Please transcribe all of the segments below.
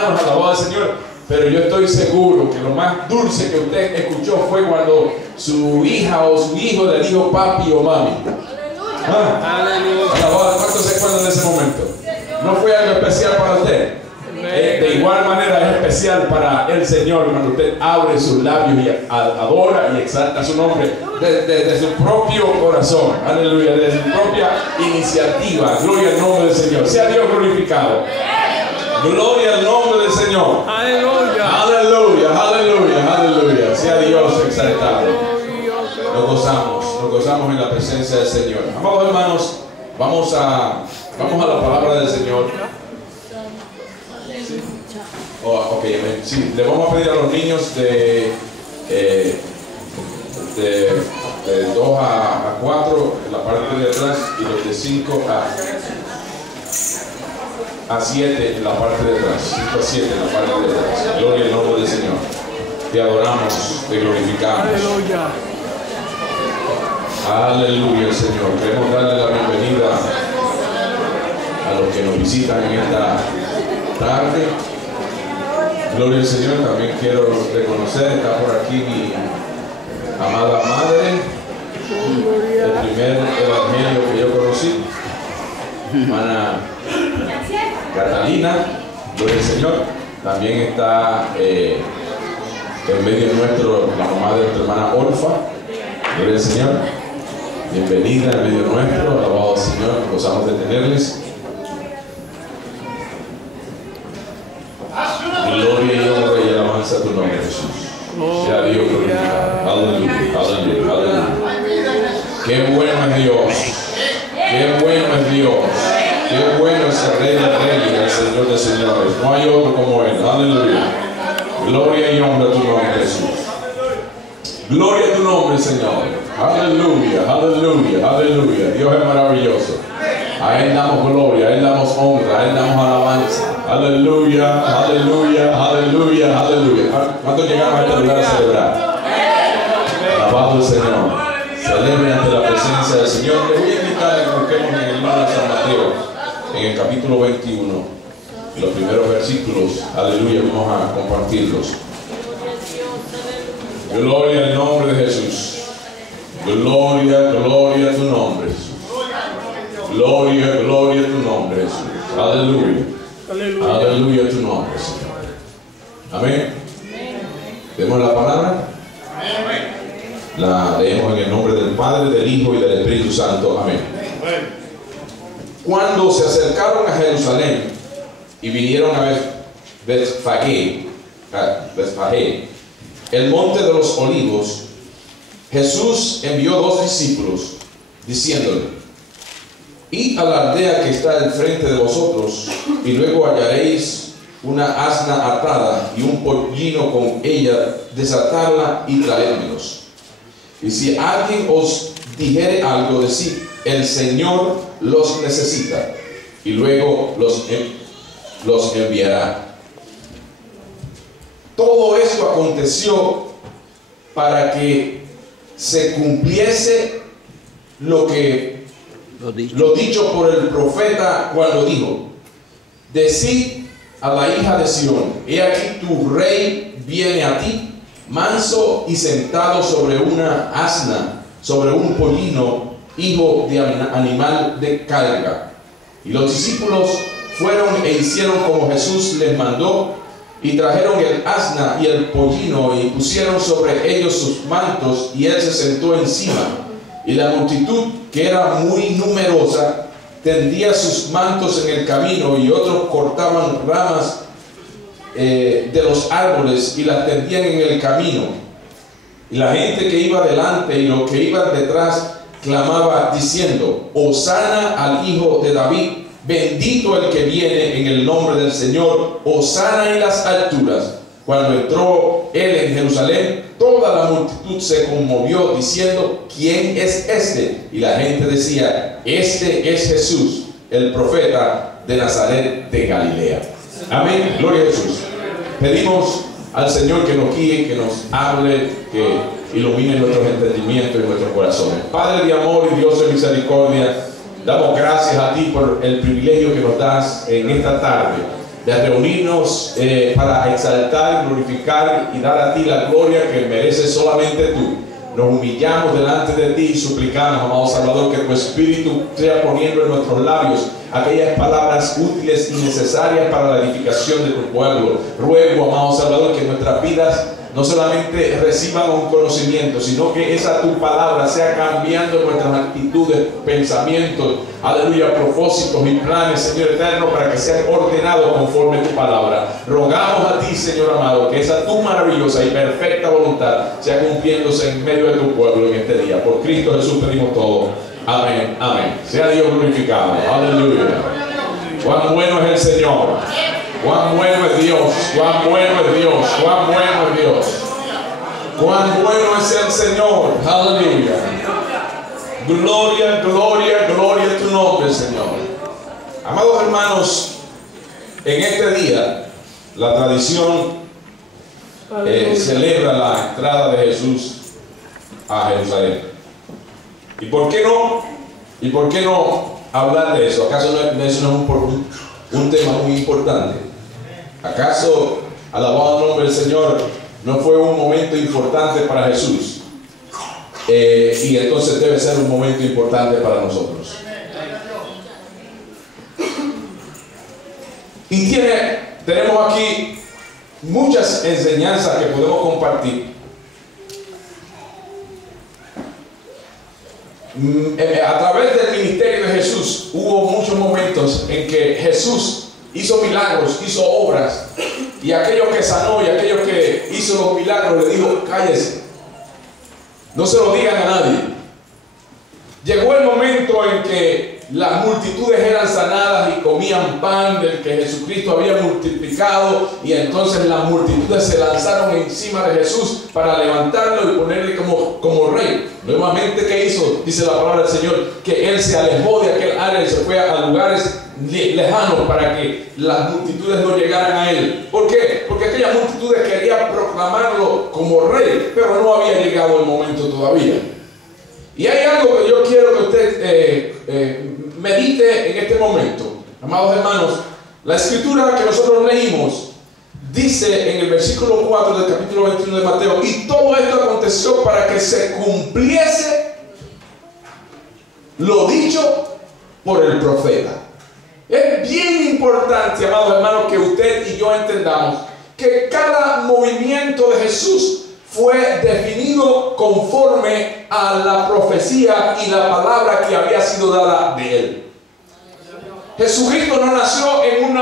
manos, alabado al Señor. Pero yo estoy seguro que lo más dulce que usted escuchó fue cuando su hija o su hijo le dijo papi o mami. Alabado, ¿cuántos se acuerdan de ese momento? ¿No fue algo especial para usted? De igual manera es especial para el Señor cuando usted abre sus labios y adora y exalta su nombre desde su propio corazón. Aleluya, desde su propia iniciativa. Gloria al nombre del Señor. Sea Dios glorificado. Gloria al nombre del Señor. Aleluya. Aleluya, aleluya, aleluya. Sea Dios exaltado. Nos gozamos en la presencia del Señor. Amados hermanos, vamos a la palabra del Señor. Ok, sí, le vamos a pedir a los niños de 2 a 4 en la parte de atrás y los de 5 a 7 en la parte de atrás. 5 a 7 en la parte de atrás. Gloria al nombre del Señor. Te adoramos, te glorificamos. Aleluya. Aleluya, Señor. Queremos darle la bienvenida a los que nos visitan en esta tarde. Gloria al Señor. También quiero reconocer, está por aquí mi amada madre, el primer evangelio que yo conocí, hermana Catalina. Gloria al Señor. También está en medio nuestro la mamá de nuestra hermana Orfa. Gloria al Señor. Bienvenida en medio nuestro. Alabado al Señor. Gozamos de tenerles. Gloria y honra y alabanza a tu nombre, Jesús. Sea Dios glorificado. Aleluya, aleluya, aleluya. Qué bueno es Dios. Qué bueno es Dios. Qué bueno es el Rey de Reyes, el Señor de Señores. No hay otro como Él. Aleluya. Gloria y honra a tu nombre, Jesús. Gloria a tu nombre, Señor. Aleluya, aleluya, aleluya. Dios es maravilloso. A Él damos gloria, a Él damos honra, a Él damos alabanza. Aleluya, aleluya, aleluya, aleluya. ¿Cuántos llegamos a este lugar a celebrar? Alabado el Señor. Celebre ante la presencia del Señor. Les voy a invitar a que busquemos en el libro de San Mateo, en el capítulo 21, los primeros versículos. Aleluya, vamos a compartirlos. Gloria al nombre de Jesús. Gloria, gloria a tu nombre, Jesús. Gloria, gloria a tu nombre, Jesús. Aleluya. Aleluya. Aleluya a tu nombre, Señor. Amén. ¿Vemos la palabra? La leemos en el nombre del Padre, del Hijo y del Espíritu Santo. Amén. Cuando se acercaron a Jerusalén y vinieron a Betfagé, el monte de los olivos, Jesús envió 2 discípulos, diciéndole: id a la aldea que está al frente de vosotros, y luego hallaréis una asna atada y un pollino con ella, desatadla y traédmelos. Y si alguien os dijere algo, decid: el Señor los necesita, y luego los enviará. Todo esto aconteció para que se cumpliese lo dicho por el profeta cuando dijo: decid a la hija de Sión, he aquí tu rey viene a ti, manso y sentado sobre una asna, sobre un pollino, hijo de animal de carga. Y los discípulos fueron e hicieron como Jesús les mandó, y trajeron el asna y el pollino, y pusieron sobre ellos sus mantos, y él se sentó encima. Y la multitud, que era muy numerosa, tendía sus mantos en el camino, y otros cortaban ramas de los árboles y las tendían en el camino. Y la gente que iba delante y los que iban detrás clamaba diciendo: Hosana al Hijo de David, bendito el que viene en el nombre del Señor, hosana en las alturas. Cuando entró él en Jerusalén, toda la multitud se conmovió diciendo: ¿quién es este? Y la gente decía: este es Jesús, el profeta de Nazaret de Galilea. Amén, gloria a Jesús. Pedimos al Señor que nos guíe, que nos hable, que ilumine nuestros entendimientos y nuestros corazones. Padre de amor y Dios de misericordia, damos gracias a ti por el privilegio que nos das en esta tarde de reunirnos para exaltar, glorificar y dar a ti la gloria que mereces solamente tú. Nos humillamos delante de ti y suplicamos, amado Salvador, que tu Espíritu sea poniendo en nuestros labios aquellas palabras útiles y necesarias para la edificación de tu pueblo. Ruego, amado Salvador, que nuestras vidas no solamente reciban un conocimiento, sino que esa tu palabra sea cambiando nuestras actitudes, pensamientos, aleluya, propósitos y planes, Señor eterno, para que sean ordenados conforme tu palabra. Rogamos a ti, Señor amado, que esa tu maravillosa y perfecta voluntad sea cumpliéndose en medio de tu pueblo en este día. Por Cristo Jesús pedimos todo. Amén, amén. Sea Dios glorificado. Aleluya. Cuán bueno es el Señor. Cuán bueno es Dios, cuán bueno es Dios, cuán bueno es Dios. Cuán bueno es el Señor. Aleluya. Gloria, gloria, gloria a tu nombre, Señor. Amados hermanos, en este día la tradición celebra la entrada de Jesús a Jerusalén. ¿Y por qué no? ¿Y por qué no hablar de eso? ¿Acaso eso no es un tema muy importante? ¿Acaso, alabado el nombre del Señor, no fue un momento importante para Jesús? Y entonces debe ser un momento importante para nosotros. Y tenemos aquí muchas enseñanzas que podemos compartir. A través del ministerio de Jesús hubo muchos momentos en que Jesús hizo milagros, hizo obras, y aquello que sanó y aquello que hizo los milagros le dijo: cállese, no se lo digan a nadie. Llegó el momento en que las multitudes eran sanadas y comían pan del que Jesucristo había multiplicado, y entonces las multitudes se lanzaron encima de Jesús para levantarlo y ponerle como rey. Nuevamente, ¿qué hizo? Dice la palabra del Señor, que él se alejó de aquel área y se fue a lugares lejanos para que las multitudes no llegaran a él. ¿Por qué? Porque aquellas multitudes querían proclamarlo como rey, pero no había llegado el momento todavía. Y hay algo que yo quiero que usted medite en este momento. Amados hermanos, la escritura que nosotros leímos dice en el versículo 4 del capítulo 21 de Mateo: y todo esto aconteció para que se cumpliese lo dicho por el profeta. Es bien importante, amados hermanos, que usted y yo entendamos que cada movimiento de Jesús fue definido conforme a la profecía y la palabra que había sido dada de él. Jesucristo no nació en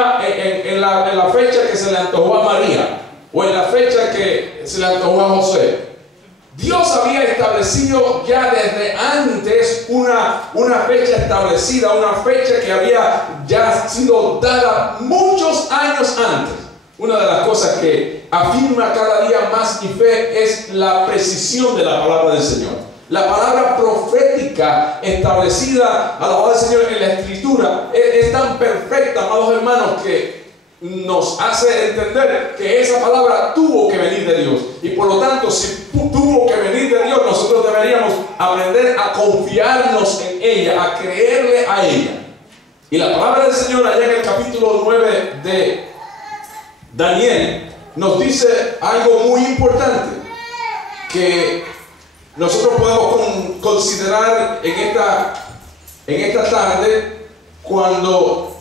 la fecha que se le antojó a María, o en la fecha que se le antojó a José. Dios había establecido ya desde antes una fecha establecida, una fecha que había ya sido dada muchos años antes. Una de las cosas que afirma cada día más mi fe es la precisión de la palabra del Señor. La palabra profética establecida, alabado del Señor, en la Escritura es tan perfecta, amados hermanos, que nos hace entender que esa palabra tuvo que venir de Dios. Y por lo tanto, si tuvo que venir de Dios, nosotros deberíamos aprender a confiarnos en ella, a creerle a ella. Y la palabra del Señor allá en el capítulo 9 de Daniel nos dice algo muy importante que nosotros podemos considerar en esta tarde, cuando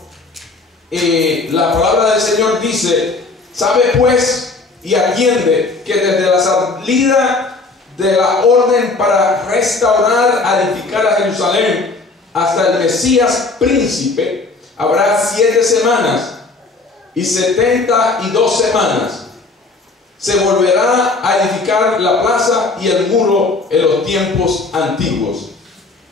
la palabra del Señor dice: sabe pues y atiende que desde la salida de la orden para restaurar, edificar a Jerusalén, hasta el Mesías príncipe, habrá 7 semanas y 72 semanas. Se volverá a edificar la plaza y el muro en los tiempos antiguos.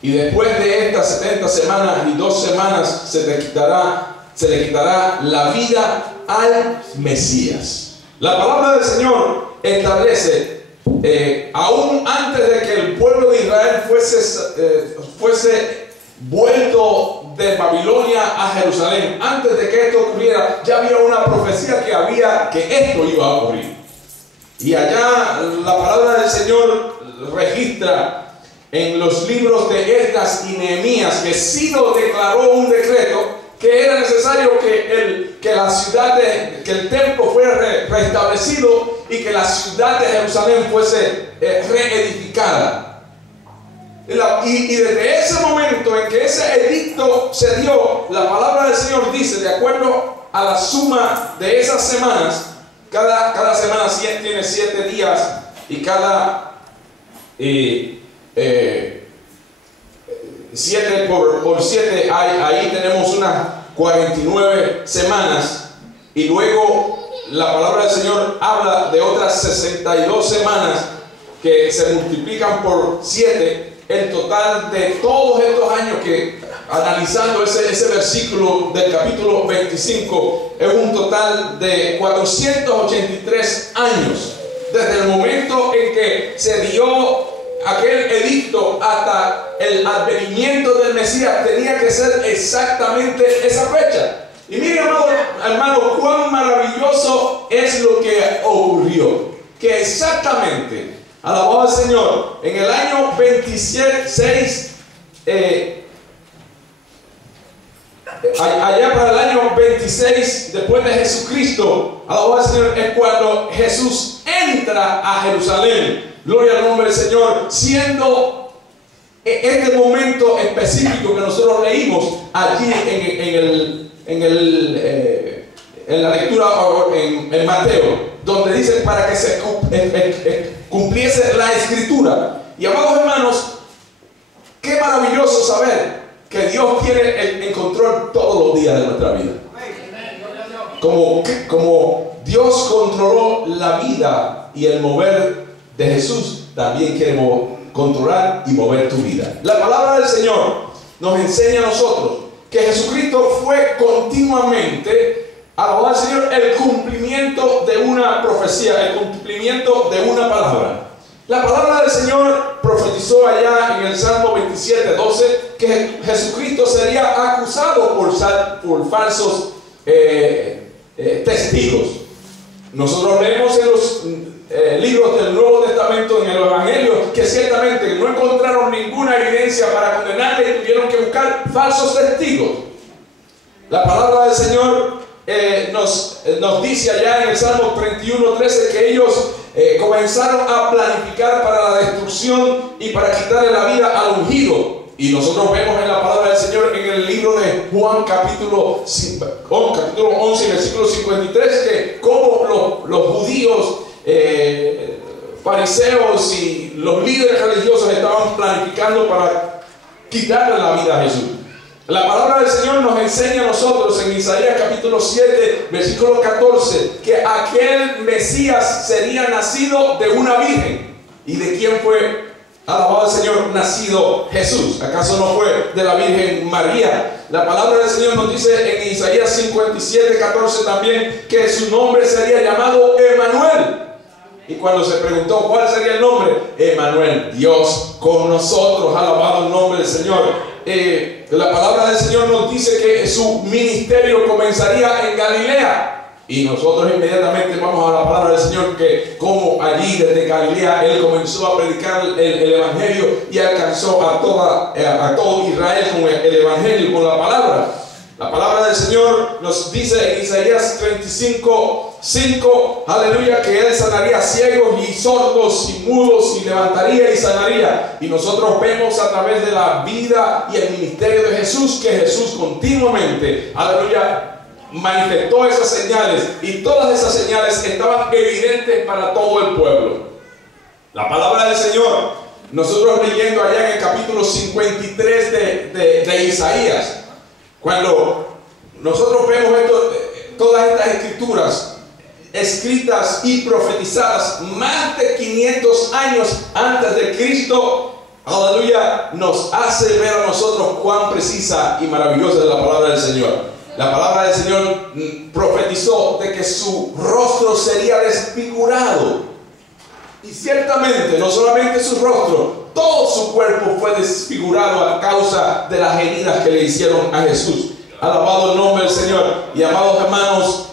Y después de estas 70 semanas y 2 semanas se le quitará la vida al Mesías. La palabra del Señor establece, aún antes de que el pueblo de Israel fuese vuelto de Babilonia a Jerusalén, antes de que esto ocurriera, ya había una profecía que esto iba a ocurrir. Y allá la palabra del Señor registra en los libros de Esdras y Nehemías que Ciro declaró un decreto que era necesario que que el templo fuera restablecido y que la ciudad de Jerusalén fuese reedificada. Y desde ese momento en que ese edicto se dio, la palabra del Señor dice, de acuerdo a la suma de esas semanas, cada semana tiene 7 días y cada 7 por 7 ahí tenemos unas 49 semanas, y luego la palabra del Señor habla de otras 62 semanas que se multiplican por 7. El total de todos estos años, que analizando ese versículo del capítulo 25, es un total de 483 años desde el momento en que se dio aquel edicto hasta el advenimiento del Mesías. Tenía que ser exactamente esa fecha. Y miren, hermano, cuán maravilloso es lo que ocurrió, que exactamente, alabado al Señor, en el año 26, allá para el año 26 después de Jesucristo, alabado al Señor, es cuando Jesús entra a Jerusalén. Gloria al nombre del Señor, siendo este momento específico que nosotros leímos allí en la lectura en Mateo, donde dice para que se cumpliese la escritura. Y amados hermanos, qué maravilloso saber que Dios tiene en control todos los días de nuestra vida. Como Dios controló la vida y el mover de Jesús, también quiere controlar y mover tu vida. La palabra del Señor nos enseña a nosotros que Jesucristo fue continuamente, alabado al Señor, el cumplimiento de una profecía, el cumplimiento de una palabra. La palabra del Señor profetizó allá en el Salmo 27:12 que Jesucristo sería acusado por falsos testigos. Nosotros leemos en los libros del Nuevo Testamento, en el Evangelio, que ciertamente no encontraron ninguna evidencia para condenarle y tuvieron que buscar falsos testigos. La palabra del Señor nos dice allá en el Salmo 31:13 que ellos comenzaron a planificar para la destrucción y para quitarle la vida al ungido. Y nosotros vemos en la palabra del Señor en el libro de Juan capítulo 11 versículo 53 que como los judíos, fariseos y los líderes religiosos estaban planificando para quitarle la vida a Jesús. La palabra del Señor nos enseña a nosotros en Isaías capítulo 7 versículo 14 que aquel Mesías sería nacido de una virgen. ¿Y de quién fue, alabado al Señor, nacido Jesús? ¿Acaso no fue de la Virgen María? La palabra del Señor nos dice en Isaías 57:14 también que su nombre sería llamado Emmanuel. Y cuando se preguntó cuál sería el nombre, Emmanuel, Dios con nosotros, alabado el nombre del Señor. La palabra del Señor nos dice que su ministerio comenzaría en Galilea. Y nosotros inmediatamente vamos a la palabra del Señor, que como allí desde Galilea Él comenzó a predicar el Evangelio y alcanzó a todo Israel con el Evangelio, con la palabra. La palabra del Señor nos dice en Isaías 35:5, aleluya, que Él sanaría ciegos y sordos y mudos y levantaría y sanaría. Y nosotros vemos a través de la vida y el ministerio de Jesús que Jesús continuamente, aleluya, manifestó esas señales, y todas esas señales estaban evidentes para todo el pueblo. La palabra del Señor, nosotros leyendo allá en el capítulo 53 de Isaías, cuando nosotros vemos todas estas escrituras escritas y profetizadas más de 500 años antes de Cristo, aleluya, nos hace ver a nosotros cuán precisa y maravillosa es la palabra del Señor. La palabra del Señor profetizó de que su rostro sería desfigurado. Y ciertamente, no solamente su rostro, todo su cuerpo fue desfigurado a causa de las heridas que le hicieron a Jesús. Alabado el nombre del Señor. Y amados hermanos,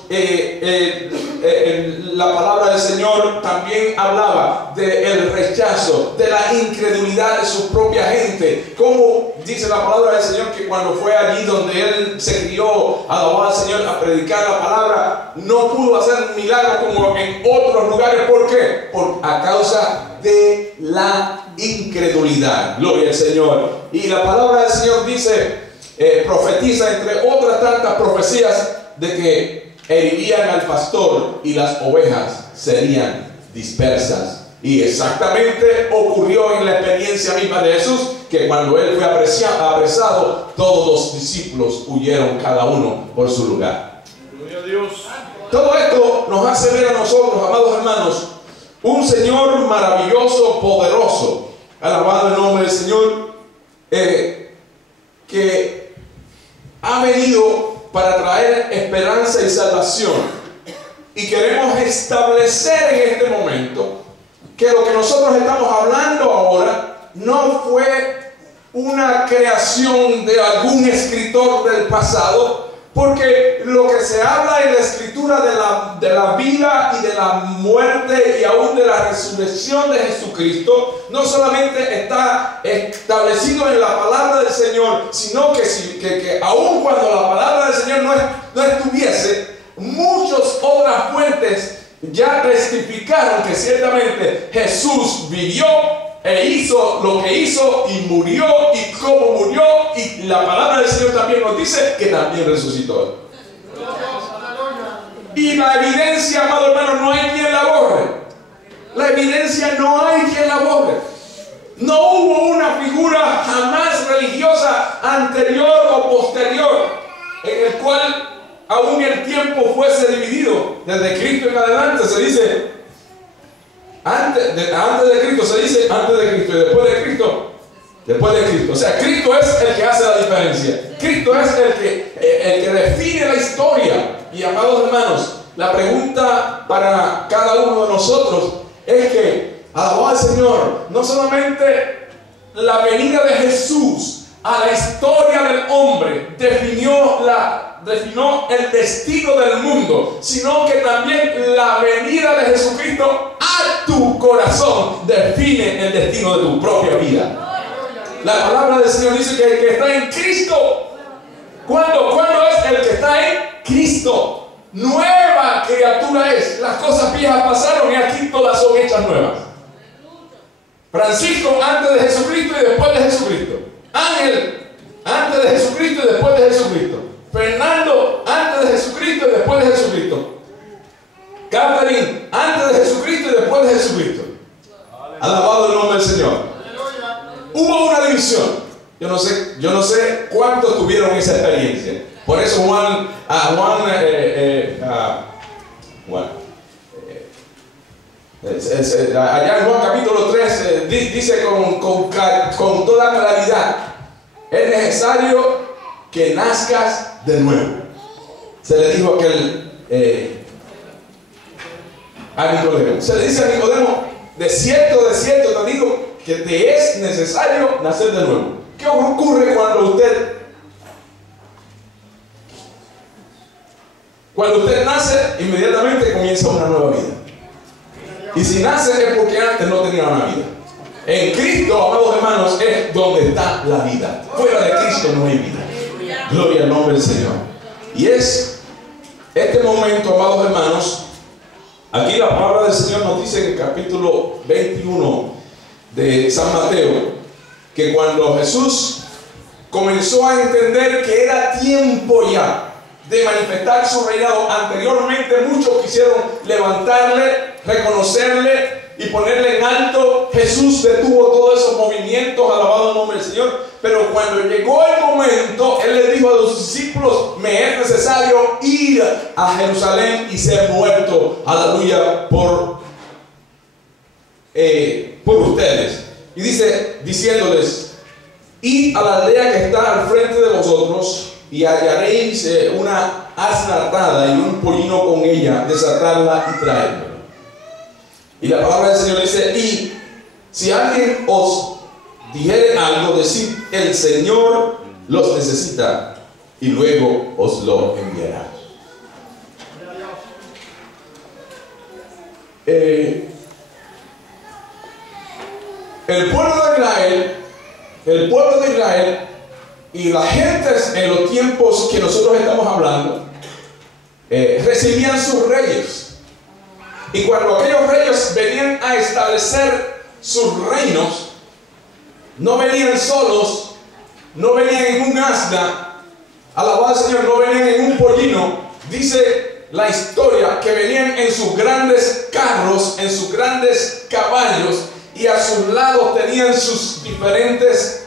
la palabra del Señor también hablaba del rechazo, de la incredulidad de su propia gente. Como dice la palabra del Señor que cuando fue allí donde él se crió a alabar al Señor, a predicar la palabra, no pudo hacer milagros como en otros lugares. ¿Por qué? A causa de la incredulidad. Gloria al Señor. Y la palabra del Señor dice, profetiza entre otras tantas profecías, de que herirían al pastor y las ovejas serían dispersas. Y exactamente ocurrió en la experiencia misma de Jesús, que cuando él fue apresado, todos los discípulos huyeron cada uno por su lugar. Gloria a Dios. Todo esto nos hace ver a nosotros, amados hermanos, un Señor maravilloso, poderoso, alabado el nombre del Señor, que ha venido para traer esperanza y salvación. Y queremos establecer en este momento que lo que nosotros estamos hablando ahora no fue una creación de algún escritor del pasado, porque lo que se habla en la escritura de la vida y de la muerte y aún de la resurrección de Jesucristo no solamente está establecido en la palabra del Señor, sino que aún cuando la palabra del Señor no estuviese, muchas otras fuentes ya testificaron que ciertamente Jesús vivió e hizo lo que hizo y murió y cómo murió, y la palabra del Señor también nos dice que también resucitó. Y la evidencia, amado hermano, no hay quien la borre. La evidencia no hay quien la borre. No hubo una figura jamás religiosa anterior o posterior en el cual aún el tiempo fuese dividido. Desde Cristo en adelante se dice antes de Cristo, se dice antes de Cristo, y después de Cristo. O sea, Cristo es el que hace la diferencia. Cristo es el que define la historia. Y amados hermanos, la pregunta para cada uno de nosotros es que, alabado al Señor, no solamente la venida de Jesús a la historia del hombre definió el destino del mundo, sino que también la venida de Jesucristo a tu corazón define el destino de tu propia vida. La palabra del Señor dice que el que está en Cristo, ¿cuándo es el que está en Cristo? Nueva criatura es. Las cosas viejas pasaron y aquí todas son hechas nuevas. Francisco antes de Jesucristo y después de Jesucristo. Ángel antes de Jesucristo y después de Jesucristo. Fernando antes de Jesucristo y después de Jesucristo. Catherine antes de Jesucristo y después de Jesucristo. Alabado el nombre del Señor. Hubo una división. Yo no sé cuántos tuvieron esa experiencia. Por eso allá en Juan capítulo 3 dice con toda claridad: es necesario que nazcas de nuevo. Se le dijo a Nicodemo. Se le dice a Nicodemo: de cierto te digo que te es necesario nacer de nuevo. ¿Qué ocurre cuando usted nace? Inmediatamente comienza una nueva vida. Y si nace es porque antes no tenía una vida. En Cristo, amados hermanos, es donde está la vida. Fuera de Cristo no hay vida. Gloria al nombre del Señor. Y es este momento, amados hermanos, aquí la palabra del Señor nos dice en el capítulo 21 de San Mateo, que cuando Jesús comenzó a entender que era tiempo ya de manifestar su reinado, anteriormente muchos quisieron levantarle, reconocerle y ponerle en alto. Jesús detuvo todos esos movimientos, alabado el nombre del Señor. Pero cuando llegó el momento, Él le dijo a los discípulos: me es necesario ir a Jerusalén y ser muerto, aleluya, por ustedes. Y dice, diciéndoles: id a la aldea que está al frente de vosotros y hallaréis una asna atada y un pollino con ella, desatarla y traedla. Y la palabra del Señor dice: y si alguien os dijere algo, decid: el Señor los necesita, y luego os lo enviará. el pueblo de Israel y las gentes en los tiempos que nosotros estamos hablando recibían sus reyes, y cuando aquellos reyes venían a establecer sus reinos, no venían solos, no venían en un asna, alabado al Señor, no venían en un pollino. Dice la historia que venían en sus grandes carros, en sus grandes caballos, y a sus lados tenían sus diferentes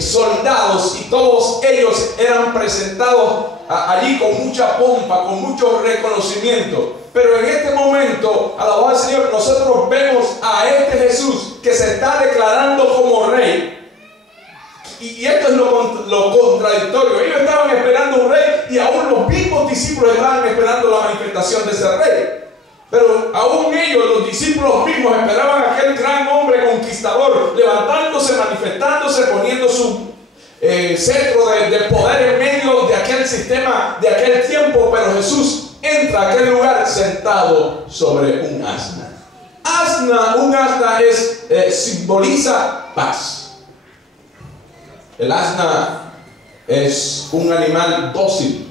soldados, y todos ellos eran presentados allí con mucha pompa, con mucho reconocimiento. Pero en este momento, alabado al Señor, nosotros vemos a este Jesús que se está declarando como rey. Y esto es lo contradictorio. Ellos estaban esperando un rey, y aún los mismos discípulos estaban esperando la manifestación de ese rey. Pero aún ellos, los discípulos mismos, esperaban a aquel gran hombre conquistador levantándose, manifestándose, poniendo su cetro de poder en medio de aquel sistema, de aquel tiempo. Pero Jesús entra a aquel lugar sentado sobre un asna. Un asna simboliza paz. El asna es un animal dócil,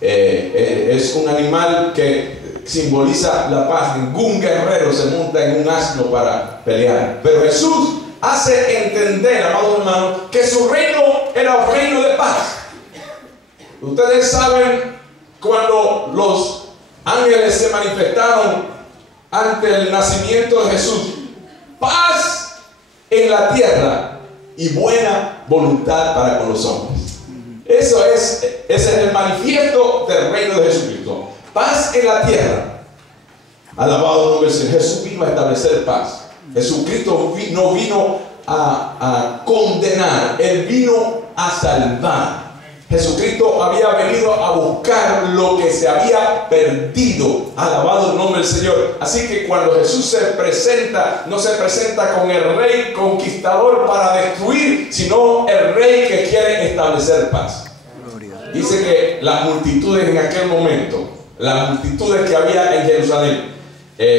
es un animal que simboliza la paz. Ningún guerrero se monta en un asno para pelear. Pero Jesús hace entender, amados hermanos, que su reino era un reino de paz. Ustedes saben, cuando los ángeles se manifestaron ante el nacimiento de Jesús: paz en la tierra y buena voluntad para con los hombres. Ese es el manifiesto del reino de Jesucristo. Paz en la tierra. Alabado el nombre del Señor. Jesús vino a establecer paz. Jesucristo no vino a condenar, Él vino a salvar. Jesucristo había venido a buscar lo que se había perdido. Alabado el nombre del Señor. Así que cuando Jesús se presenta, no se presenta con el rey conquistador para destruir, sino el rey que quiere establecer paz. Dice que las multitudes en aquel momento, las multitudes que había en Jerusalén,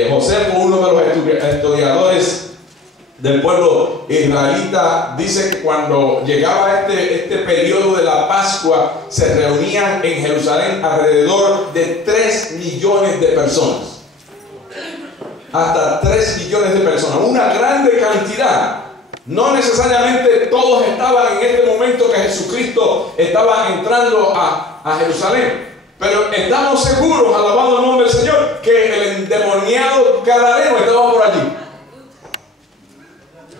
José, uno de los estudiadores del pueblo israelita, dice que cuando llegaba este periodo de la Pascua, se reunían en Jerusalén alrededor de 3 millones de personas. Hasta 3 millones de personas, una grande cantidad. No necesariamente todos estaban en este momento que Jesucristo estaba entrando a Jerusalén, pero estamos seguros, alabado el nombre del Señor, que el endemoniado gadareno estaba por allí.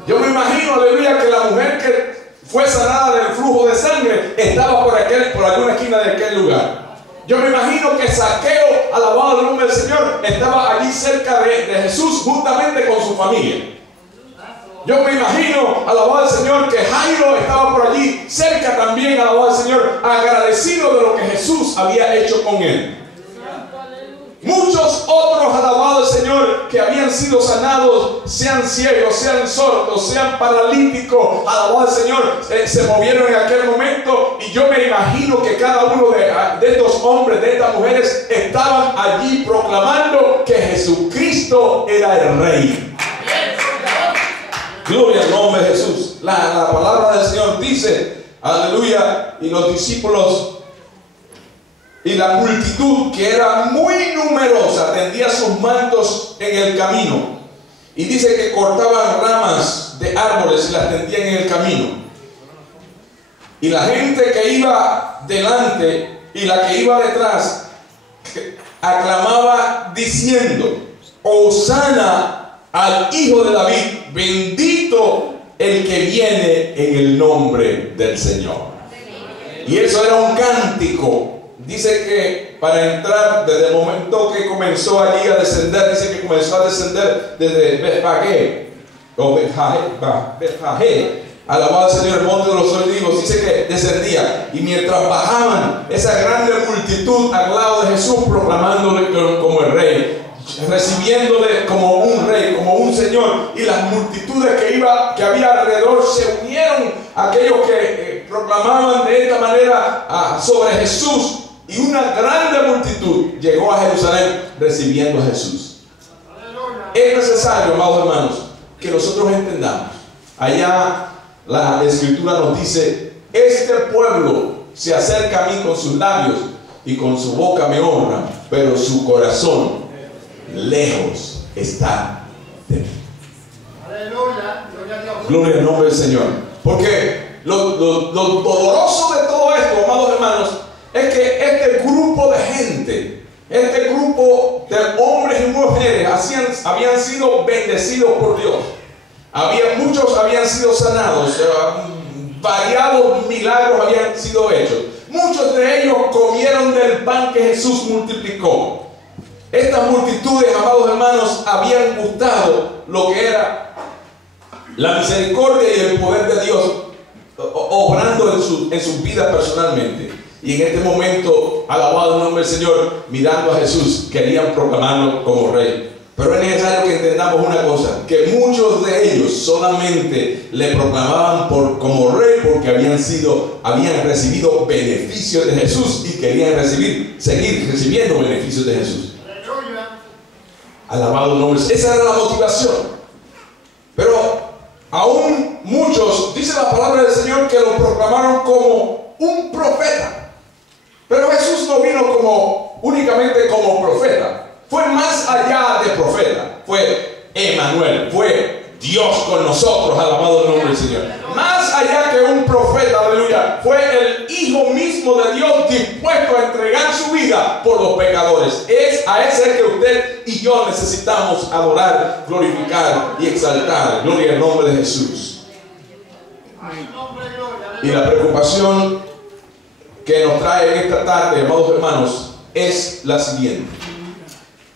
Yo me imagino, aleluya, que la mujer que fue sanada del flujo de sangre estaba por alguna esquina de aquel lugar. Yo me imagino que Zaqueo, alabado el nombre del Señor, estaba allí cerca de Jesús juntamente con su familia. Yo me imagino, alabado al Señor, que Jairo estaba por allí cerca también, alabado al Señor, agradecido de lo que Jesús había hecho con él. Muchos otros, alabado al Señor, que habían sido sanados, sean ciegos, sean sordos, sean paralíticos, alabado al Señor, se movieron en aquel momento. Y yo me imagino que cada uno de estos hombres, de estas mujeres, estaban allí proclamando que Jesucristo era el Rey. Gloria al nombre de Jesús. La palabra del Señor dice, aleluya, y los discípulos y la multitud, que era muy numerosa, tendía sus mantos en el camino. Y dice que cortaban ramas de árboles y las tendían en el camino. Y la gente que iba delante y la que iba detrás aclamaba diciendo: Hosana al Hijo de David, bendito el que viene en el nombre del Señor. Y eso era un cántico. Dice que para entrar, desde el momento que comenzó allí a descender, dice que comenzó a descender desde Betfagé, o Betfagé, alabado al Señor, el monte de los olivos. Dice que descendía, y mientras bajaban, esa grande multitud al lado de Jesús, proclamándole como el Rey, recibiéndole como un Rey, como un Señor. Y las multitudes que había alrededor se unieron a aquellos que proclamaban de esta manera sobre Jesús. Y una grande multitud llegó a Jerusalén recibiendo a Jesús. es necesario, amados hermanos, que nosotros entendamos. Allá la Escritura nos dice: este pueblo se acerca a mí con sus labios y con su boca me honra, pero su corazón lejos está de mí. Aleluya. Gloria al nombre del Señor. Porque lo doloroso de todo esto, amados hermanos, es que este grupo de gente, este grupo de hombres y mujeres habían sido bendecidos por Dios. Muchos habían sido sanados, variados milagros habían sido hechos. Muchos de ellos comieron del pan que Jesús multiplicó. Estas multitudes, amados hermanos, habían gustado lo que era la misericordia y el poder de Dios obrando en sus vidas personalmente. Y en este momento, alabado el nombre del Señor, mirando a Jesús, querían proclamarlo como rey. Pero es necesario que entendamos una cosa: que muchos de ellos solamente le proclamaban como rey porque habían recibido beneficios de Jesús y querían seguir recibiendo beneficios de Jesús. Alabado el nombre. Esa era la motivación. Pero aún muchos, dice la palabra del Señor, que lo proclamaron como un profeta. Pero Jesús no vino únicamente como profeta. Fue más allá de profeta. Fue Emmanuel. Fue Dios con nosotros. Alabado el nombre del Señor. Más allá que un profeta, aleluya, fue el Hijo mismo de Dios, dispuesto a entregar su vida por los pecadores. Es a ese que usted y yo necesitamos adorar, glorificar y exaltar. Gloria al nombre de Jesús. Y la preocupación que nos trae en esta tarde, amados hermanos, es la siguiente: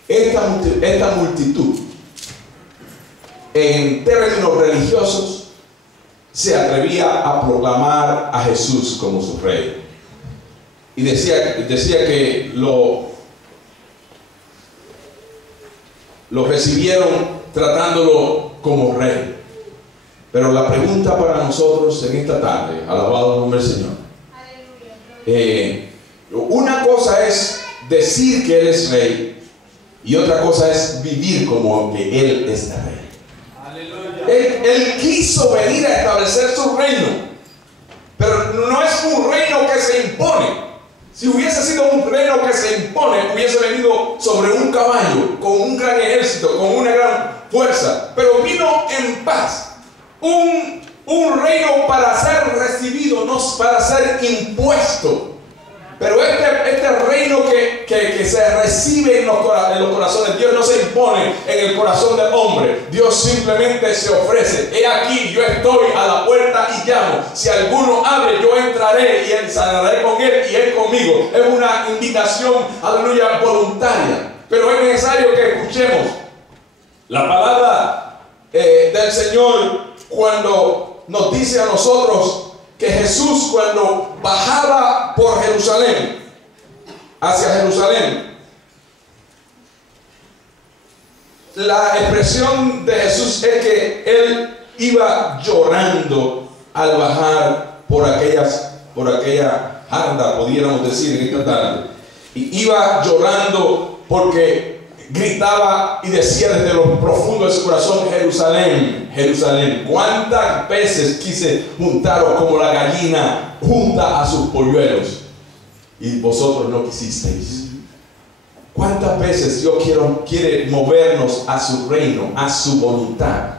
esta multitud, en términos religiosos, se atrevía a proclamar a Jesús como su rey. Y decía que lo recibieron tratándolo como rey. Pero la pregunta para nosotros en esta tarde, alabado el nombre del Señor, una cosa es decir que Él es rey y otra cosa es vivir como que Él es rey. Él quiso venir a establecer su reino, pero no es un reino que se impone. Si hubiese sido un reino que se impone, hubiese venido sobre un caballo, con un gran ejército, con una gran fuerza. Pero vino en paz. Un reino para ser recibido, no para ser impuesto. Pero este reino que se recibe en los corazones, Dios no se impone en el corazón del hombre. Dios simplemente se ofrece. He aquí, yo estoy a la puerta y llamo. Si alguno abre, yo entraré y sanaré con él y él conmigo. Es una invitación, aleluya, voluntaria. Pero es necesario que escuchemos la palabra del Señor cuando nos dice a nosotros que Jesús, cuando bajaba por Jerusalén, hacia Jerusalén, la expresión de Jesús es que Él iba llorando al bajar por aquella jarda, pudiéramos decir en esta tarde. Y iba llorando porque gritaba y decía desde lo profundo de su corazón: Jerusalén, Jerusalén, cuántas veces quise juntaros como la gallina junta a sus polluelos y vosotros no quisisteis. Cuántas veces Dios quiere movernos a su reino, a su voluntad.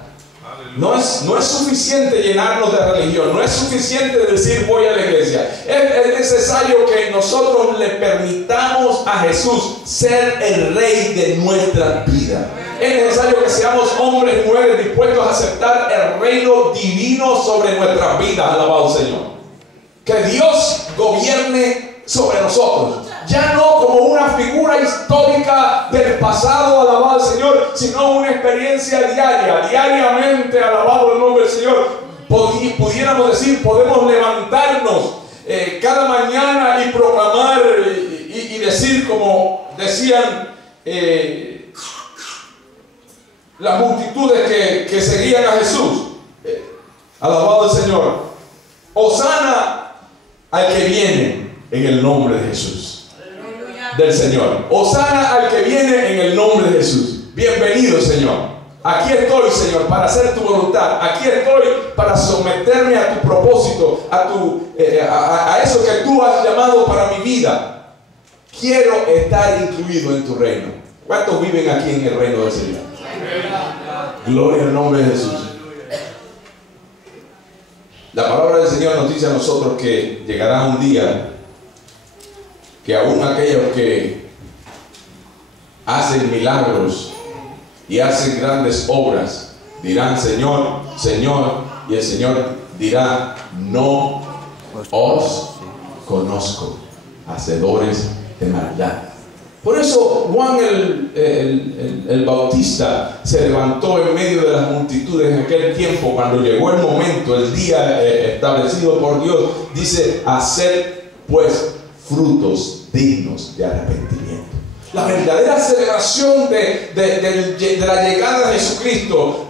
No es suficiente llenarnos de religión, no es suficiente decir voy a la iglesia. Es necesario que nosotros le permitamos a Jesús ser el rey de nuestra vida. Es necesario que seamos hombres y mujeres dispuestos a aceptar el reino divino sobre nuestras vidas, alabado Señor. Que Dios gobierne sobre nosotros. Ya no como una figura histórica del pasado, alabado al Señor, sino una experiencia diariamente, alabado el nombre del Señor. Pudiéramos decir, podemos levantarnos cada mañana y proclamar y decir como decían las multitudes que seguían a Jesús. Alabado el Señor. Hosana al que viene en el nombre de Jesús. Del Señor. Hosana al que viene en el nombre de Jesús. Bienvenido, Señor. Aquí estoy, Señor, para hacer tu voluntad. Aquí estoy para someterme a tu propósito, a eso que tú has llamado para mi vida. Quiero estar incluido en tu reino. ¿Cuántos viven aquí en el reino del Señor? Gloria al nombre de Jesús. La palabra del Señor nos dice a nosotros que llegará un día que aún aquellos que hacen milagros y hacen grandes obras dirán: Señor, Señor, y el Señor dirá: no os conozco, hacedores de maldad. Por eso Juan el Bautista se levantó en medio de las multitudes en aquel tiempo, cuando llegó el momento, el día establecido por Dios. Dice: haced pues frutos dignos de arrepentimiento. La verdadera celebración de la llegada de Jesucristo,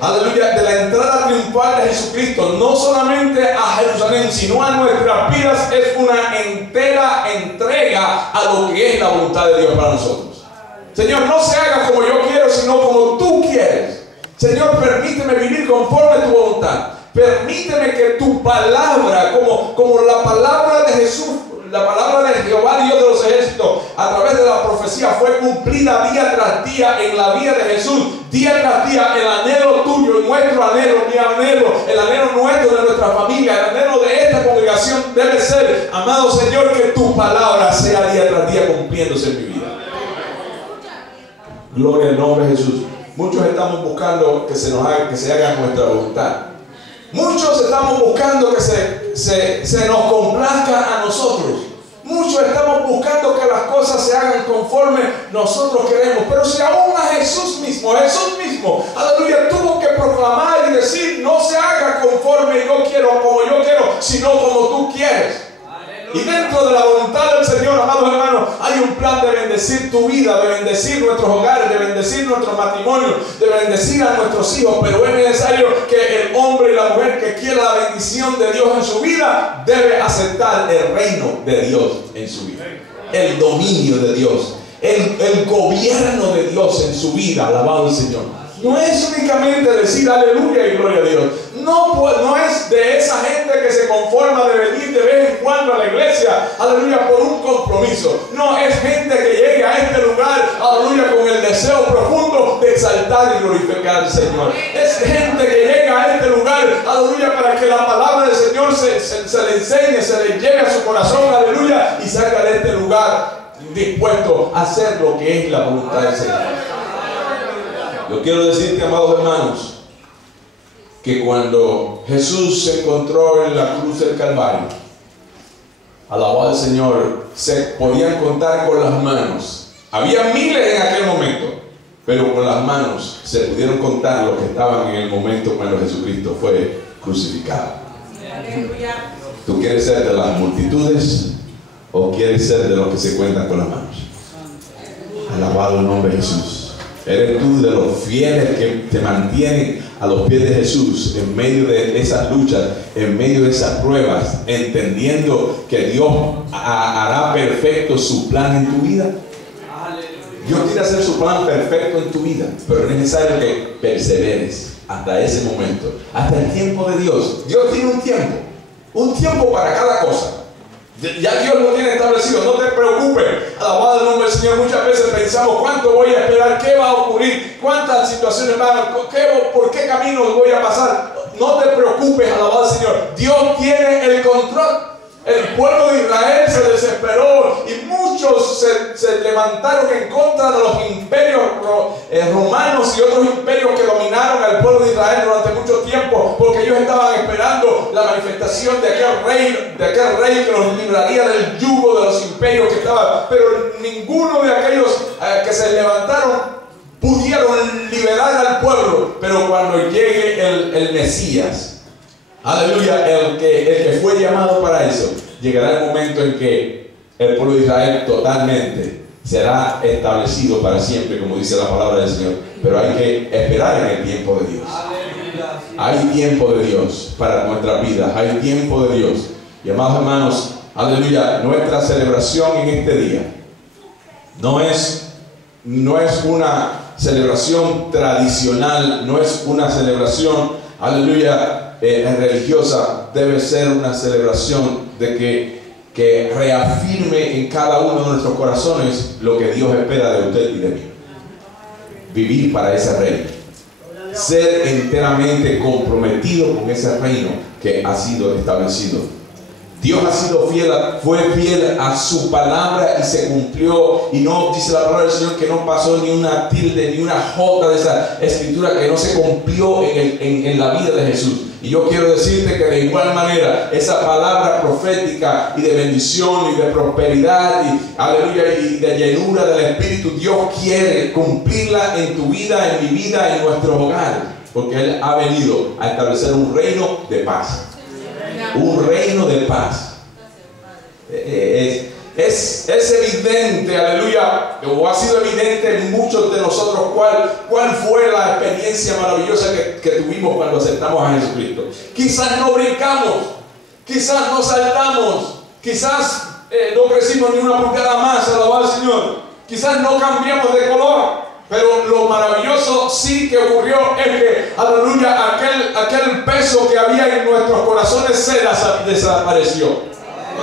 aleluya, de la entrada triunfal de Jesucristo, no solamente a Jerusalén, sino a nuestras vidas, es una entera entrega a lo que es la voluntad de Dios para nosotros. Señor, no se haga como yo quiero, sino como tú quieres. Señor, permíteme vivir conforme a tu voluntad. Permíteme que tu palabra, como la palabra de Jesús, la palabra de Jehová, Dios de los ejércitos, a través de la profecía, fue cumplida día tras día en la vida de Jesús. Día tras día, el anhelo tuyo, nuestro anhelo, mi anhelo, el anhelo nuestro de nuestra familia, el anhelo de esta congregación debe ser, amado Señor, que tu palabra sea día tras día cumpliéndose en mi vida. Gloria al nombre de Jesús. Muchos estamos buscando que se haga nuestra voluntad. Muchos estamos buscando que se nos complazca a nosotros. Muchos estamos buscando que las cosas se hagan conforme nosotros queremos. Pero si aún a Jesús mismo, aleluya, tuvo que proclamar y decir: no se haga conforme yo quiero, como yo quiero, sino como tú quieres. Y dentro de la voluntad del Señor, amados hermanos, hay un plan de bendecir tu vida, de bendecir nuestros hogares, de bendecir nuestros matrimonios, de bendecir a nuestros hijos. Pero es necesario que el hombre y la mujer que quiera la bendición de Dios en su vida debe aceptar el reino de Dios en su vida, el dominio de Dios, el gobierno de Dios en su vida. Alabado el Señor. No es únicamente decir aleluya y gloria a Dios. No es de esa gente que se conforma de venir de vez en cuando a la iglesia, aleluya, por un compromiso. No, es gente que llega a este lugar, aleluya, con el deseo profundo de exaltar y glorificar al Señor. Es gente que llega a este lugar, aleluya, para que la palabra del Señor se le enseñe, se le lleve a su corazón, aleluya, y salga de este lugar dispuesto a hacer lo que es la voluntad del Señor. Yo quiero decirte, amados hermanos, que cuando Jesús se encontró en la cruz del Calvario, alabado al Señor, se podían contar con las manos. Había miles en aquel momento, pero con las manos se pudieron contar los que estaban en el momento cuando Jesucristo fue crucificado. ¿Tú quieres ser de las multitudes o quieres ser de los que se cuentan con las manos? Alabado el nombre de Jesús. ¿Eres tú de los fieles que te mantienen a los pies de Jesús en medio de esas luchas, en medio de esas pruebas, entendiendo que Dios hará perfecto su plan en tu vida? Dios quiere hacer su plan perfecto en tu vida, pero es necesario que perseveres hasta ese momento, hasta el tiempo de Dios. Dios tiene un tiempo para cada cosa. Ya Dios lo tiene establecido, no te preocupes. Alabado el nombre del Señor. Muchas veces pensamos: ¿cuánto voy a esperar? ¿Qué va a ocurrir? ¿Cuántas situaciones van a ocurrir? ¿Por qué caminos voy a pasar? No te preocupes, alabado al Señor. Dios tiene el control. El pueblo de Israel se desesperó y muchos se levantaron en contra de los imperios romanos y otros imperios que dominaron al pueblo de Israel durante mucho tiempo, porque ellos estaban esperando la manifestación de aquel rey que los libraría del yugo de los imperios que estaban. Pero ninguno de aquellos que se levantaron pudieron liberar al pueblo. Pero cuando llegue el Mesías, aleluya, el que fue llamado para eso, llegará el momento en que el pueblo de Israel totalmente será establecido para siempre, como dice la palabra del Señor. Pero hay que esperar en el tiempo de Dios. Hay tiempo de Dios para nuestras vidas, hay tiempo de Dios. Y amados hermanos, aleluya, nuestra celebración en este día no es no es una celebración tradicional, no es una celebración, aleluya, religiosa. Debe ser una celebración de que reafirme en cada uno de nuestros corazones lo que Dios espera de usted y de mí. Vivir para ese reino, ser enteramente comprometido con ese reino que ha sido establecido. Dios ha sido fiel, fue fiel a su palabra y se cumplió. Y no dice la palabra del Señor que no pasó ni una tilde, ni una jota de esa escritura que no se cumplió en la vida de Jesús. Y yo quiero decirte que de igual manera esa palabra profética y de bendición y de prosperidad y aleluya y de llenura del Espíritu, Dios quiere cumplirla en tu vida, en mi vida, en nuestro hogar, porque Él ha venido a establecer un reino de paz. Un reino de paz. Es evidente, aleluya, o ha sido evidente en muchos de nosotros cuál fue la experiencia maravillosa que tuvimos cuando aceptamos a Jesucristo. Quizás no brincamos, quizás no saltamos, quizás no crecimos ni una pulgada más, alabado al Señor, quizás no cambiamos de color. Pero lo maravilloso sí que ocurrió es que, aleluya, aquel peso que había en nuestros corazones se desapareció.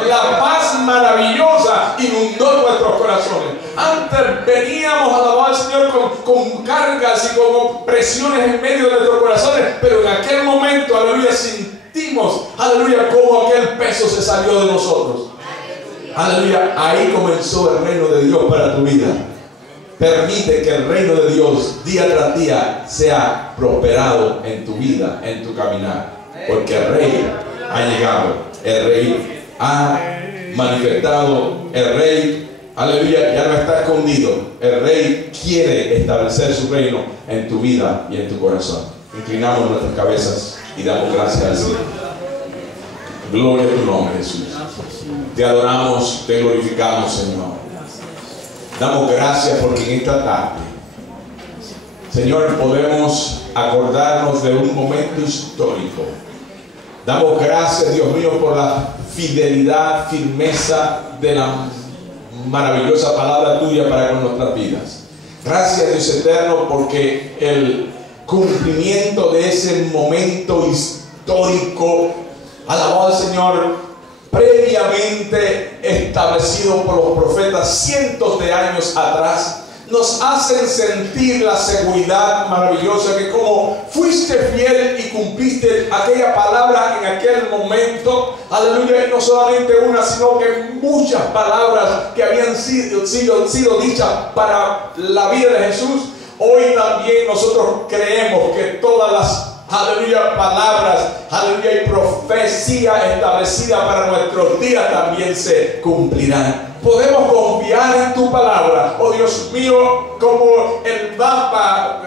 La paz maravillosa inundó nuestros corazones. Antes veníamos a alabar al Señor con cargas y con presiones en medio de nuestros corazones, pero en aquel momento, aleluya, sentimos, aleluya, cómo aquel peso se salió de nosotros. Aleluya, ahí comenzó el reino de Dios para tu vida. Permite que el reino de Dios día tras día sea prosperado en tu vida, en tu caminar, porque el Rey ha llegado, el Rey ha manifestado, el Rey, aleluya, ya no está escondido. El Rey quiere establecer su reino en tu vida y en tu corazón. Inclinamos nuestras cabezas y damos gracias al Señor. Gloria a tu nombre, Jesús. Te adoramos, te glorificamos, Señor. Damos gracias porque en esta tarde, Señor, podemos acordarnos de un momento histórico. Damos gracias, Dios mío, por la fidelidad, firmeza de la maravillosa palabra tuya para con nuestras vidas. Gracias, Dios eterno, porque el cumplimiento de ese momento histórico, alabado al Señor, previamente establecido por los profetas cientos de años atrás, nos hacen sentir la seguridad maravillosa que como fuiste fiel y cumpliste aquella palabra en aquel momento, aleluya, y no solamente una, sino que muchas palabras que habían sido dichas para la vida de Jesús, hoy también nosotros creemos que todas las aleluya, palabras, aleluya, y profecía establecida para nuestros días también se cumplirán. Podemos confiar en tu palabra, oh Dios mío, como el mapa,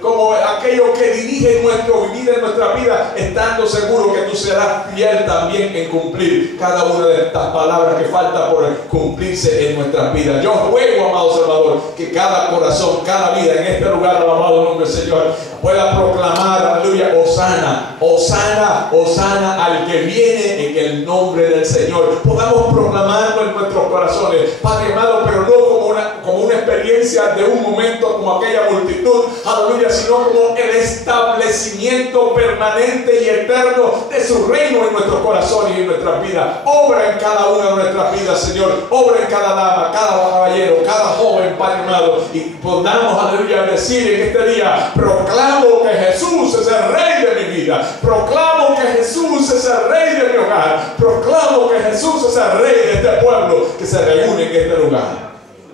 como aquello que dirige nuestro vivir en nuestra vida, estando seguro que tú serás fiel también en cumplir cada una de estas palabras que falta por cumplirse en nuestras vidas. Yo ruego, amado Salvador, que cada corazón, cada vida en este lugar, alabado nombre del Señor, pueda proclamar, aleluya, Hosana, Hosana, Hosana al que viene en el nombre del Señor. Podamos proclamarlo en nuestros corazones, Padre amado, pero no como una experiencia de un momento como aquella multitud, aleluya, sino como el establecimiento permanente y eterno de su reino en nuestros corazones y en nuestras vidas. Obra en cada una de nuestras vidas, Señor. Obra en cada dama, cada caballero, cada joven, Padre amado, y podamos, aleluya, decir en este día: proclamo que Jesús es el Rey de mi vida, proclamo que Jesús es el Rey de mi hogar, proclamo que Jesús es el Rey de este pueblo que se reúne en este lugar.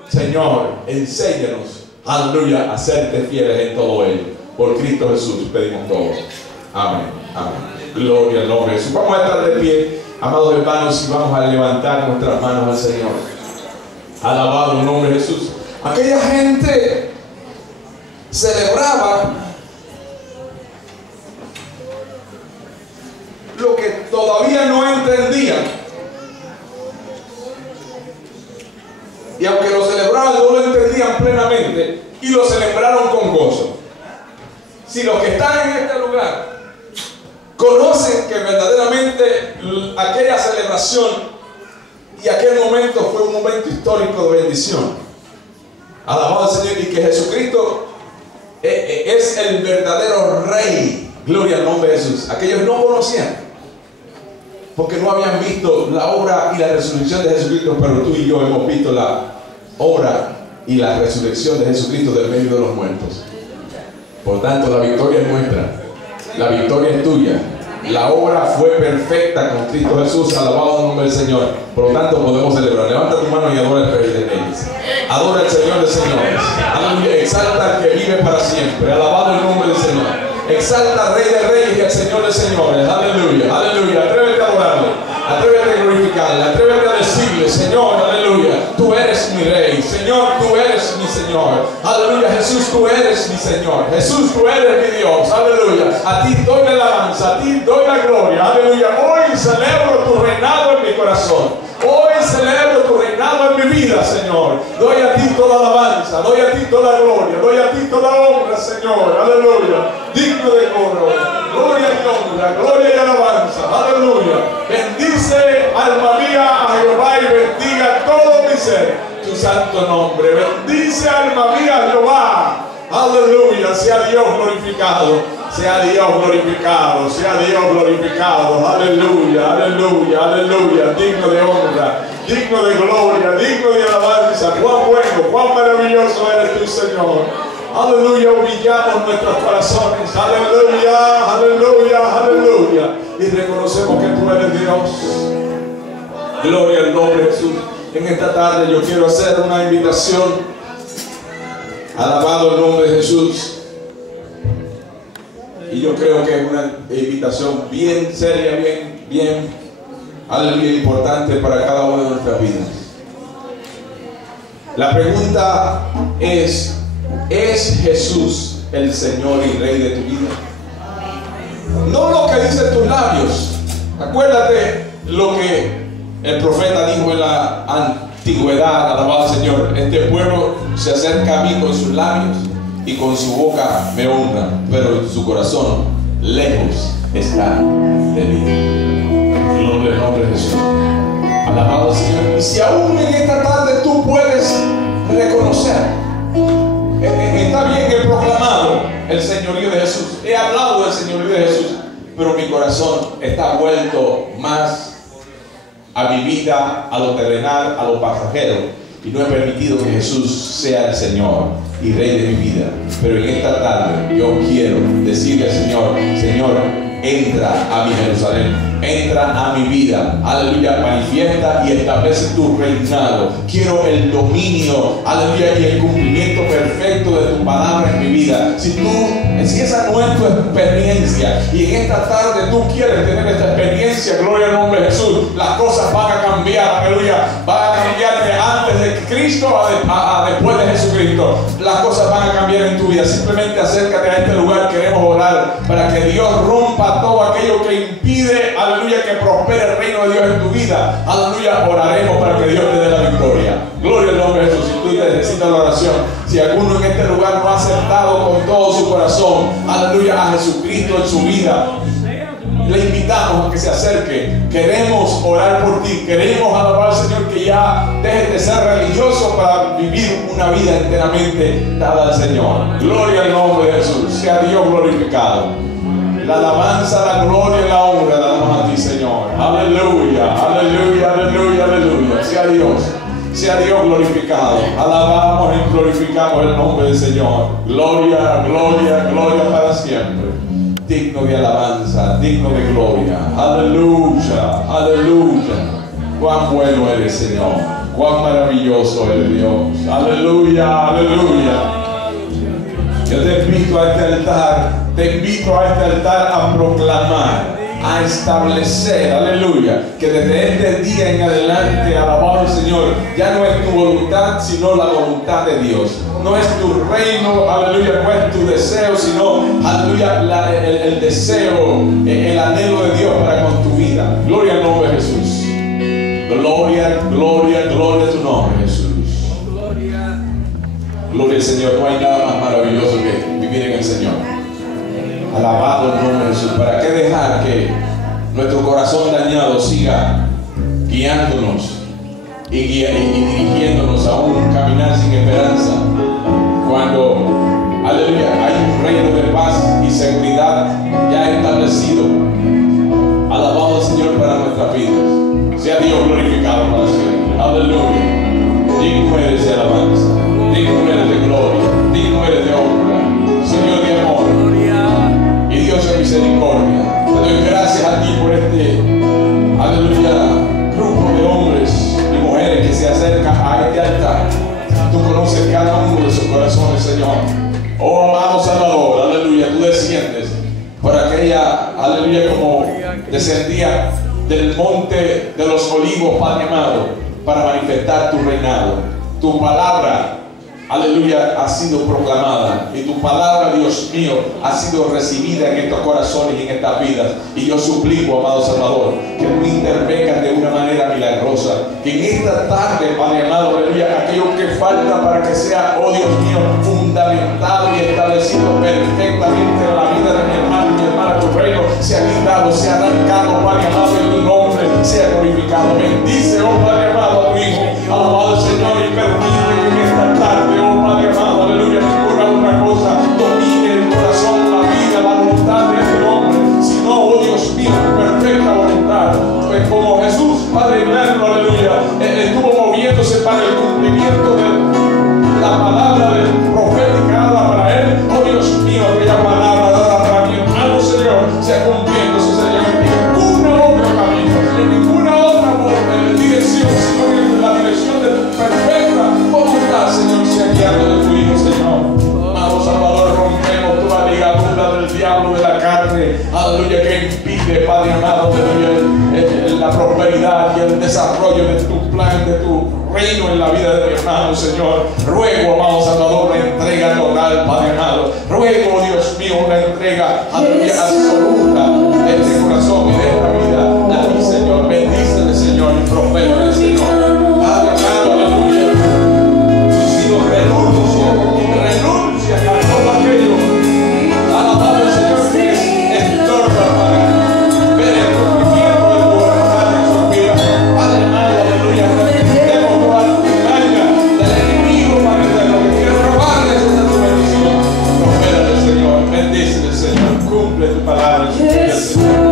Señor, enséñanos, aleluya, a serte fieles en todo ello. Por Cristo Jesús pedimos todo. Amén, amén. Gloria al nombre de Jesús. Vamos a estar de pie, amados hermanos, y vamos a levantar nuestras manos al Señor. Alabado el nombre de Jesús. Aquella gente celebraba lo que todavía no entendían. Y aunque lo celebraban, no lo entendían plenamente y lo celebraron con gozo. Si los que están en este lugar conocen que verdaderamente aquella celebración y aquel momento fue un momento histórico de bendición, Alabado al Señor. Y que Jesucristo es el verdadero Rey. Gloria al nombre de Jesús. Aquellos no conocían, porque no habían visto la obra y la resurrección de Jesucristo, pero tú y yo hemos visto la obra y la resurrección de Jesucristo del medio de los muertos. Por tanto, la victoria es nuestra, la victoria es tuya. La obra fue perfecta con Cristo Jesús. Alabado el nombre del Señor. Por lo tanto, podemos celebrar. Levanta tu mano y adora al Rey de Reyes. Adora al Señor de señores. Aleluya. Exalta al que vive para siempre. Alabado el nombre del Señor. Exalta al Rey de Reyes y al Señor de señores. Aleluya. Aleluya. Atrévete a adorarle. Atrévete a glorificarle. Atrévete a decirle: Señor, aleluya, tú eres mi Rey. Señor, tú eres mi Señor. Aleluya. Jesús, tú eres mi Señor. Jesús, tú eres mi Dios. Aleluya. A ti doy la alabanza. A ti doy la gloria. Aleluya. Hoy celebro tu reinado en mi corazón. Hoy celebro tu reinado en mi vida, Señor. Doy a ti toda alabanza. Doy a ti toda gloria. Doy a ti toda honra, Señor. Aleluya. Digno de gloria y honra, gloria y alabanza. Aleluya. Bendice, alma mía, a Jehová, y bendiga todo mi ser tu santo nombre. Bendice, alma mía, a Jehová. Aleluya. Sea Dios glorificado. Sea Dios glorificado. Sea Dios glorificado. Aleluya. Aleluya. Aleluya. Digno de honra, digno de gloria, digno de alabanza. Cuán bueno, cuán maravilloso eres tú, Señor. Aleluya. Humillamos nuestros corazones. Aleluya. Aleluya. Aleluya. Y reconocemos que tú eres Dios. Gloria al nombre de Jesús. En esta tarde yo quiero hacer una invitación. Alabado el nombre de Jesús. Y yo creo que es una invitación bien seria, bien, aleluya, importante para cada una de nuestras vidas. La pregunta ¿es Jesús el Señor y Rey de tu vida? No lo que dicen tus labios. Acuérdate lo que el profeta dijo en la antigüedad. Alabado al Señor. Este pueblo se acerca a mí con sus labios y con su boca me honra, pero su corazón lejos está de mí. Gloria al nombre de Jesús. Alabado Señor. Y si aún en esta tarde tú puedes reconocer, está bien, he proclamado el señorío de Jesús, he hablado del señorío de Jesús, pero mi corazón está vuelto más a mi vida, a lo terrenal, a lo pasajero, y no he permitido que Jesús sea el Señor y Rey de mi vida. Pero en esta tarde yo quiero decirle al Señor: Señor, entra a mi Jerusalén, entra a mi vida, aleluya, manifiesta y establece tu reinado. Quiero el dominio, aleluya, y el cumplimiento perfecto de tu palabra en mi vida. Si esa no es tu experiencia y en esta tarde tú quieres tener esta experiencia, gloria al nombre de Jesús, las cosas van a cambiar, aleluya, van a cambiar de antes de Cristo a después de Jesucristo. Las cosas van a cambiar en tu vida. Simplemente acércate a este lugar. Queremos orar para que Dios rompa todo aquello que impide, aleluya, que prospere el reino de Dios en tu vida. Aleluya. Oraremos para que Dios te dé la victoria. Gloria al nombre de Jesús. Si tú necesitas la oración, si alguno en este lugar no ha aceptado con todo su corazón, aleluya, a Jesucristo en su vida, le invitamos a que se acerque. Queremos orar por ti. Queremos alabar al Señor, que ya dejes de ser religioso para vivir una vida enteramente dada al Señor. Gloria al nombre de Jesús. Sea Dios glorificado. La alabanza, la gloria y la honra la damos a ti, Señor. Aleluya, aleluya, aleluya, aleluya. Sea Dios glorificado. Alabamos y glorificamos el nombre del Señor. Gloria, gloria, gloria para siempre. Digno de alabanza, digno de gloria. Aleluya, aleluya. Cuán bueno eres, Señor. Cuán maravilloso eres, Dios. Aleluya, aleluya. Yo te invito a este altar, a proclamar, a establecer, aleluya, que desde este día en adelante, alabado al Señor, ya no es tu voluntad, sino la voluntad de Dios. No es tu reino, aleluya, no es tu deseo, sino, aleluya, el deseo, el anhelo de Dios para con tu vida. Gloria al nombre de Jesús. Gloria, gloria, gloria a tu nombre, Jesús. Gloria al Señor. No hay nada más maravilloso que vivir en el Señor. Alabado el nombre de Jesús. ¿Para qué dejar que nuestro corazón dañado siga guiándonos y dirigiéndonos a un caminar sin esperanza? cuando, aleluya, hay un reino de paz y seguridad ya establecido. Alabado Señor para nuestras vidas. Sea Dios glorificado para siempre. Aleluya. Digno eres de alabanza, digno eres de gloria, digno eres de honra, Señor de amor y Dios de misericordia. Te doy gracias a ti por este, aleluya, grupo de hombres y mujeres que se acercan a este altar. Tú conoces cada uno de sus corazones, Señor. Oh amado Salvador, aleluya, tú desciendes por aquella, aleluya, como descendía del monte de los olivos, Padre amado, para manifestar tu reinado. Tu palabra, aleluya, ha sido proclamada y tu palabra, Dios mío, ha sido recibida en estos corazones y en estas vidas. Y yo suplico, amado Salvador, que tú intervengas de una manera milagrosa, que en esta tarde, Padre amado, aleluya, aquello que falta para que sea, oh Dios mío, fundamentado y establecido perfectamente en la vida de mi hermano y mi hermana, tu reino sea quitado, sea arrancado, Padre amado, y tu nombre sea glorificado. Bendice, oh Padre amado, a tu Hijo, alabado Señor, y permite que en esta tarde, oh Padre amado, aleluya, ninguna otra cosa domine el corazón, la vida, la voluntad de este hombre, sino, oh Dios mío, tu perfecta voluntad. Pues como Jesús, Padre eterno, aleluya, estuvo moviéndose para el cumplimiento de la palabra del profeta dada para él. Oh Dios mío, aquella palabra dada para mi hermano, Señor, sea cumpliéndose, Señor, en ninguna otra camino, en ninguna otra dirección, sino en la dirección de tu perfecta voluntad, Señor, sea guiado de tu Hijo, Señor. Amado Salvador, rompemos toda ligadura del diablo, de la carne, aleluya, que impide, Padre amado, aleluya, la prosperidad y el desarrollo de tu plan, de tu reino en la vida de mi hermano, Señor. Ruego, amado Salvador, una entrega total, Padre amado. Ruego, Dios mío, una entrega, aleluya, absoluta de este corazón y de esta vida a ti, Señor. Bendícele, Señor, y prospérale, Señor. Padre amado, aleluya. Tus hijos renuncia a todo aquello, alabado, Señor, que estorba para ver el cumplimiento de tu voluntad en sus vidas. Padre amado, aleluya. Reprendemos toda engaña del enemigo, Padre eterno, que quiere robarles esta tu bendición. Prospérale, Señor. Bendícele, Señor. Cumple tu palabra en su vida, Señor.